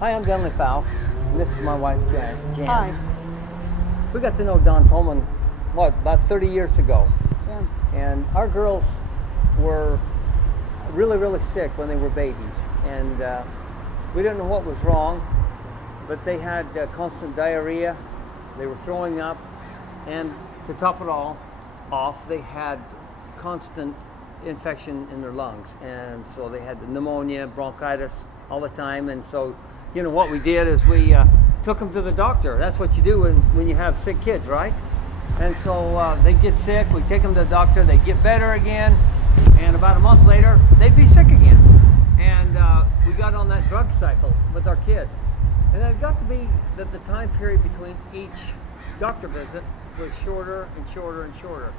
Hi, I'm Dently, and this is my wife, Jan. Hi. We got to know Don Tolman, about 30 years ago. Yeah. And our girls were really, really sick when they were babies. And we didn't know what was wrong, but they had constant diarrhea. They were throwing up. And to top it all off, they had constant infection in their lungs. And so they had the pneumonia, bronchitis all the time. And so, you know, what we did is we took them to the doctor. That's what you do when you have sick kids, right? And so they get sick, we take them to the doctor, they get better again, and about a month later, they'd be sick again. And we got on that drug cycle with our kids. And it got to be that the time period between each doctor visit was shorter and shorter and shorter.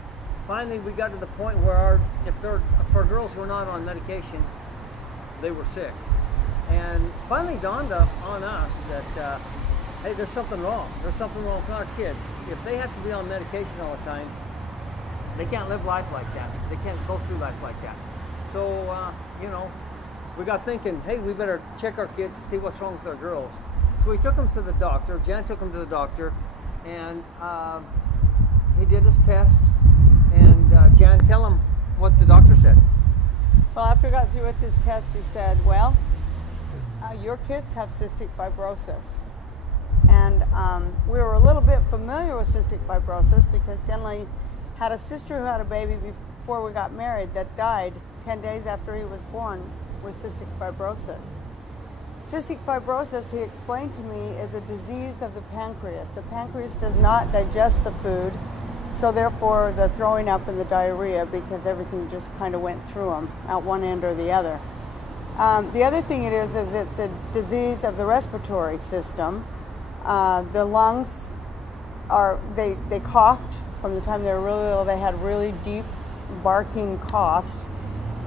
Finally, we got to the point where if our girls were not on medication, they were sick. And finally dawned on us that, hey, there's something wrong. There's something wrong with our kids. If they have to be on medication all the time, they can't live life like that. They can't go through life like that. So, you know, we got thinking, hey, we better check our kids to see what's wrong with our girls. So we took them to the doctor. Jan took them to the doctor, and he did his tests. And Jan, tell him what the doctor said. Well, after I got through with his test, he said, well, your kids have cystic fibrosis. And we were a little bit familiar with cystic fibrosis because Dently had a sister who had a baby before we got married that died 10 days after he was born with cystic fibrosis. Cystic fibrosis, he explained to me, is a disease of the pancreas. The pancreas does not digest the food, so therefore the throwing up and the diarrhea, because everything just kind of went through them, out one end or the other. The other thing it is it's a disease of the respiratory system. The lungs they coughed from the time they were really little. They had really deep barking coughs,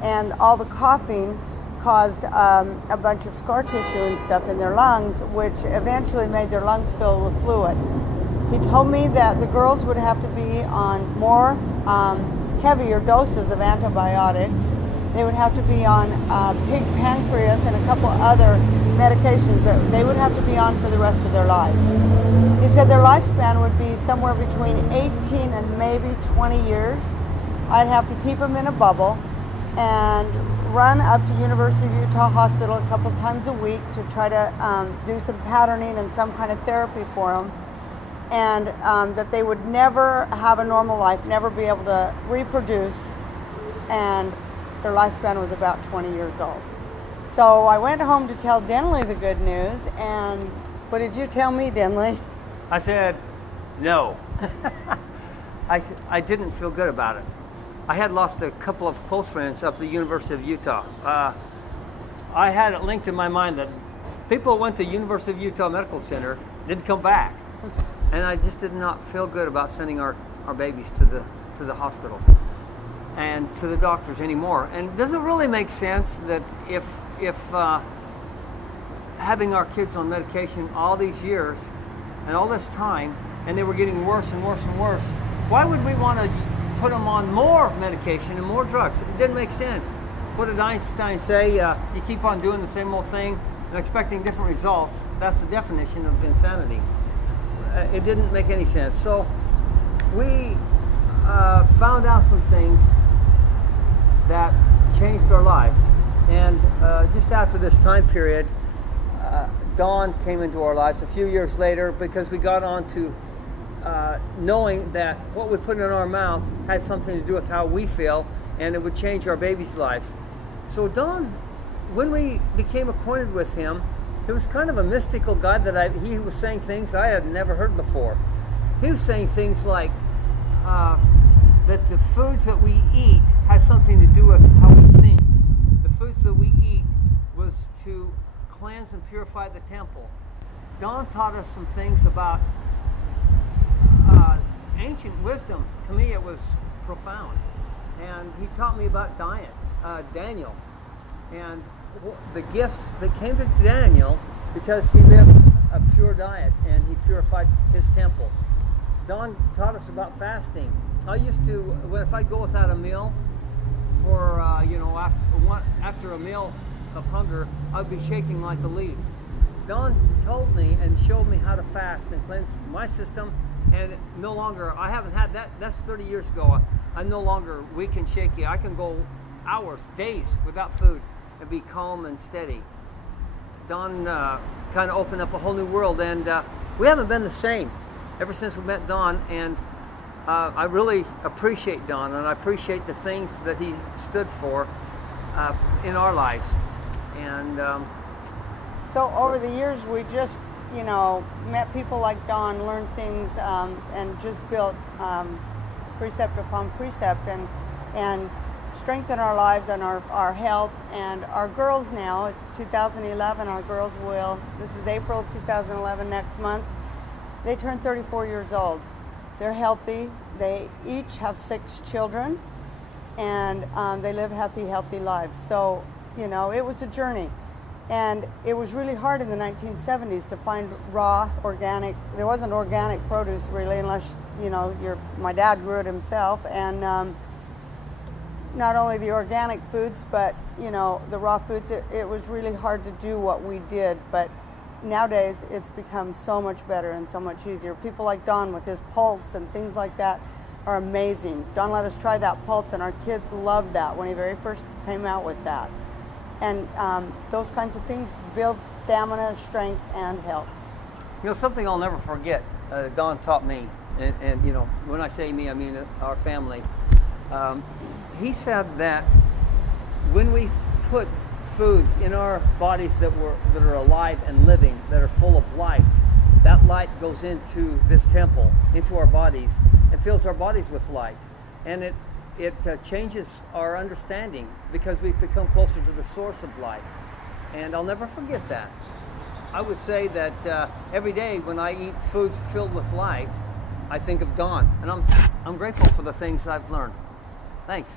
and all the coughing caused a bunch of scar tissue and stuff in their lungs, which eventually made their lungs fill with fluid. He told me that the girls would have to be on more heavier doses of antibiotics. They would have to be on pig pancreas and a couple other medications that they would have to be on for the rest of their lives. He said their lifespan would be somewhere between 18 and maybe 20 years. I'd have to keep them in a bubble and run up to University of Utah Hospital a couple times a week to try to do some patterning and some kind of therapy for them, and that they would never have a normal life, never be able to reproduce, and their lifespan was about 20 years old. So I went home to tell Dently the good news, and what did you tell me, Dently? I said, no. I didn't feel good about it. I had lost a couple of close friends up at the University of Utah. I had it linked in my mind that people who went to University of Utah Medical Center didn't come back. And I just did not feel good about sending our babies to the hospital and to the doctors anymore. And does it really make sense that if having our kids on medication all these years and all this time, and they were getting worse and worse and worse, why would we want to put them on more medication and more drugs? It didn't make sense. What did Einstein say? You keep on doing the same old thing and expecting different results. That's the definition of insanity. It didn't make any sense. So we found out some things that changed our lives. And just after this time period, Dawn came into our lives a few years later, because we got on to knowing that what we put in our mouth had something to do with how we feel, and it would change our babies' lives. So Don, when we became acquainted with him, he was kind of a mystical guy that he was saying things I had never heard before. He was saying things like that the foods that we eat has something to do with how we think. The foods that we eat was to cleanse and purify the temple. Don taught us some things about ancient wisdom. To me, it was profound. And he taught me about diet, Daniel, and the gifts that came to Daniel because he lived a pure diet and he purified his temple. Don taught us about fasting. I used to, if I go without a meal for, you know, after a meal of hunger, I'd be shaking like a leaf. Don told me and showed me how to fast and cleanse my system, and no longer, I haven't had that, that's 30 years ago. I'm no longer weak and shaky. I can go hours, days without food and be calm and steady. Don kind of opened up a whole new world, and we haven't been the same ever since we met Don, and I really appreciate Don, and I appreciate the things that he stood for in our lives. And so over the years, we just, you know, met people like Don, learned things, and just built precept upon precept, and strengthen our lives and our health. And our girls now, it's 2011, our girls will, this is April of 2011, next month, they turn 34 years old. They're healthy. They each have 6 children, and they live happy, healthy lives. So, you know, it was a journey. And it was really hard in the 1970s to find raw, organic, there wasn't organic produce really, unless, you know, my dad grew it himself. And not only the organic foods, but, you know, the raw foods, it was really hard to do what we did. But nowadays, it's become so much better and so much easier. People like Don with his pulse and things like that are amazing. Don let us try that pulse, and our kids loved that when he very first came out with that. And those kinds of things build stamina, strength, and health. you know, something I'll never forget, Don taught me, and you know, when I say me, I mean our family. He said that when we put foods in our bodies that are alive and living, that are full of light, that light goes into this temple, into our bodies, and fills our bodies with light. And it changes our understanding because we've become closer to the source of light. And I'll never forget that. I would say that every day when I eat foods filled with light, I think of Don. And I'm grateful for the things I've learned. Thanks.